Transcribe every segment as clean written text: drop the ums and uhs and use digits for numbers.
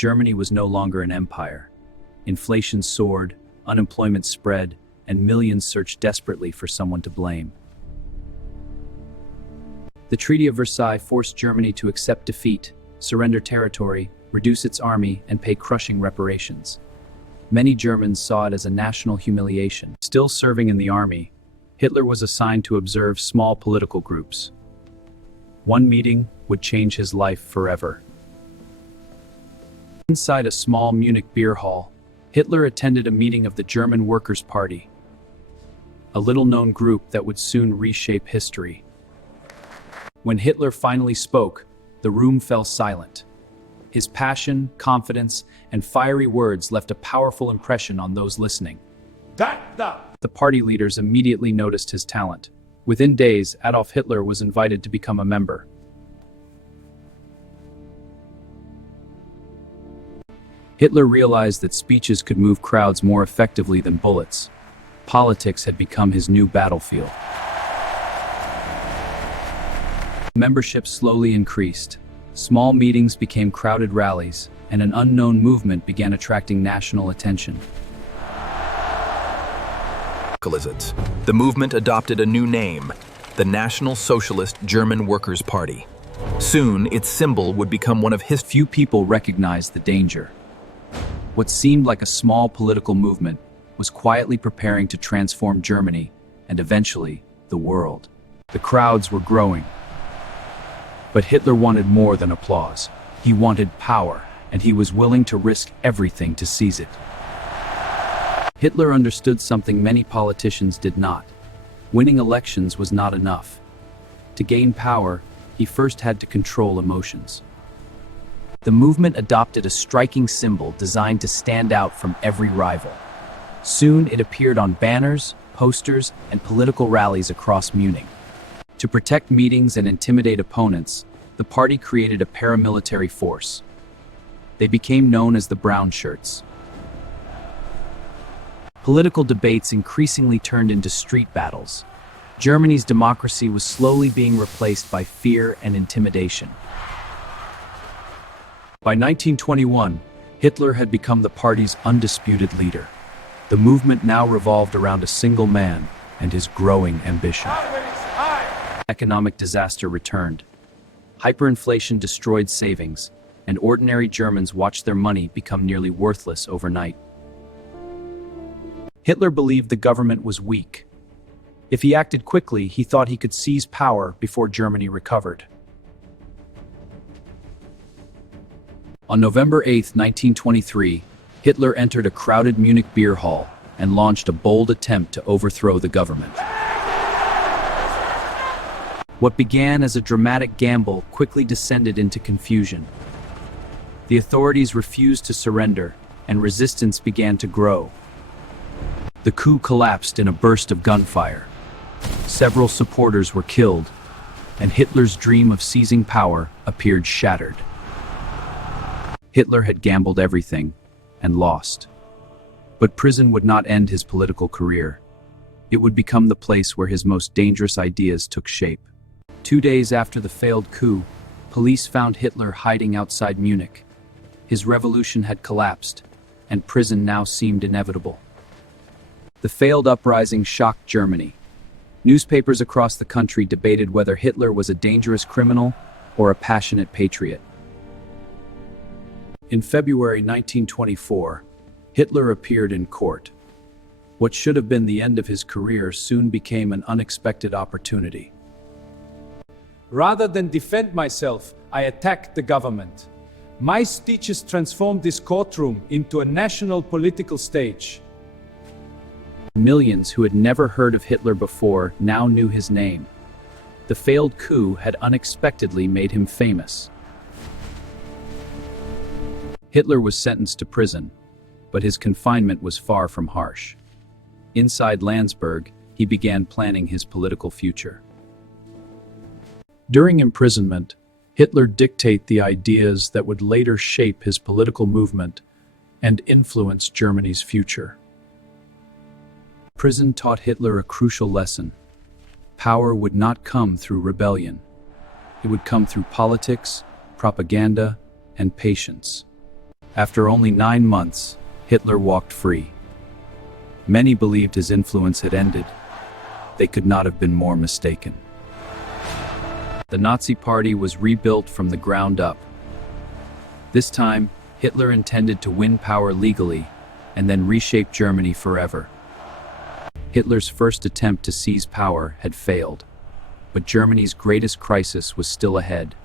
Germany was no longer an empire. Inflation soared, unemployment spread, and millions searched desperately for someone to blame. The Treaty of Versailles forced Germany to accept defeat, surrender territory, reduce its army, and pay crushing reparations. Many Germans saw it as a national humiliation. Still serving in the army, Hitler was assigned to observe small political groups. One meeting would change his life forever. Inside a small Munich beer hall, Hitler attended a meeting of the German Workers' Party, a little-known group that would soon reshape history. When Hitler finally spoke, the room fell silent. His passion, confidence, and fiery words left a powerful impression on those listening. The party leaders immediately noticed his talent. Within days, Adolf Hitler was invited to become a member. Hitler realized that speeches could move crowds more effectively than bullets. Politics had become his new battlefield. Membership slowly increased. Small meetings became crowded rallies, and an unknown movement began attracting national attention. The movement adopted a new name, the National Socialist German Workers' Party. Soon, its symbol would become one of his. Few people recognized the danger. What seemed like a small political movement was quietly preparing to transform Germany and eventually the world. The crowds were growing. But Hitler wanted more than applause. He wanted power, and he was willing to risk everything to seize it. Hitler understood something many politicians did not. Winning elections was not enough. To gain power, he first had to control emotions. The movement adopted a striking symbol designed to stand out from every rival. Soon it appeared on banners, posters, and political rallies across Munich. To protect meetings and intimidate opponents, the party created a paramilitary force. They became known as the Brown Shirts. Political debates increasingly turned into street battles. Germany's democracy was slowly being replaced by fear and intimidation. By 1921, Hitler had become the party's undisputed leader. The movement now revolved around a single man and his growing ambition. Economic disaster returned. Hyperinflation destroyed savings, and ordinary Germans watched their money become nearly worthless overnight. Hitler believed the government was weak. If he acted quickly, he thought he could seize power before Germany recovered. On November 8, 1923, Hitler entered a crowded Munich beer hall and launched a bold attempt to overthrow the government. What began as a dramatic gamble quickly descended into confusion. The authorities refused to surrender, and resistance began to grow. The coup collapsed in a burst of gunfire. Several supporters were killed, and Hitler's dream of seizing power appeared shattered. Hitler had gambled everything and lost. But prison would not end his political career. It would become the place where his most dangerous ideas took shape. 2 days after the failed coup, police found Hitler hiding outside Munich. His revolution had collapsed, and prison now seemed inevitable. The failed uprising shocked Germany. Newspapers across the country debated whether Hitler was a dangerous criminal or a passionate patriot. In February 1924, Hitler appeared in court. What should have been the end of his career soon became an unexpected opportunity. Rather than defend myself, I attacked the government. My speeches transformed this courtroom into a national political stage. Millions who had never heard of Hitler before now knew his name. The failed coup had unexpectedly made him famous. Hitler was sentenced to prison, but his confinement was far from harsh. Inside Landsberg, he began planning his political future. During imprisonment, Hitler dictated the ideas that would later shape his political movement and influence Germany's future. Prison taught Hitler a crucial lesson. Power would not come through rebellion. It would come through politics, propaganda, and patience. After only 9 months, Hitler walked free. Many believed his influence had ended. They could not have been more mistaken. The Nazi Party was rebuilt from the ground up. This time, Hitler intended to win power legally and then reshape Germany forever. Hitler's first attempt to seize power had failed, but Germany's greatest crisis was still ahead,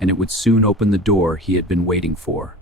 and it would soon open the door he had been waiting for.